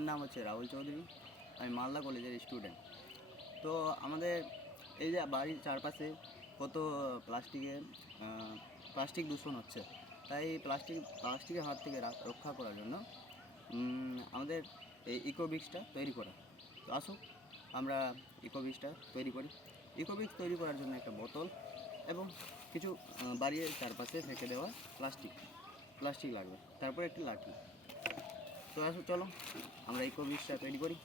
আমার নাম হচ্ছে রাহুল চৌধুরী। আমি মালদা কলেজের স্টুডেন্ট। তো আমাদের এই যে বাড়ির চারপাশে কত প্লাস্টিক দূষণ হচ্ছে, তাই প্লাস্টিকের হাত থেকে রক্ষা করার জন্য আমাদের এই ইকোব্রিক্সটা তৈরি করা। তো আসুক আমরা ইকোব্রিক্সটা তৈরি করি। ইকোব্রিক্স তৈরি করার জন্য একটা বোতল এবং কিছু বাড়ির চারপাশে ফেঁকে দেওয়া প্লাস্টিক লাগবে, তারপর একটি লাঠি। তো আসো চলো আমরা ইকোব্রিক্সটা তৈরি করি।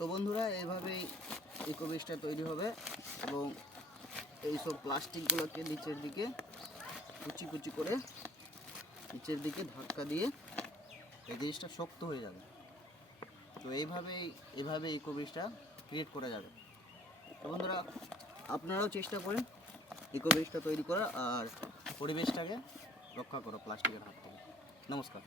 তো বন্ধুরা, এইভাবেই ইকোব্রিক্সটা তৈরি হবে এবং এইসব প্লাস্টিকগুলোকে নিচের দিকে কুচি কুচি করে নিচের দিকে ধাক্কা দিয়ে এই জিনিসটা শক্ত হয়ে যাবে। তো এইভাবে ইকোব্রিক্সটা ক্রিয়েট করা যাবে। তো বন্ধুরা, আপনারাও চেষ্টা করেন ইকোব্রিক্সটা তৈরি করা আর পরিবেশটাকে রক্ষা করো প্লাস্টিকের হাত থেকে। নমস্কার।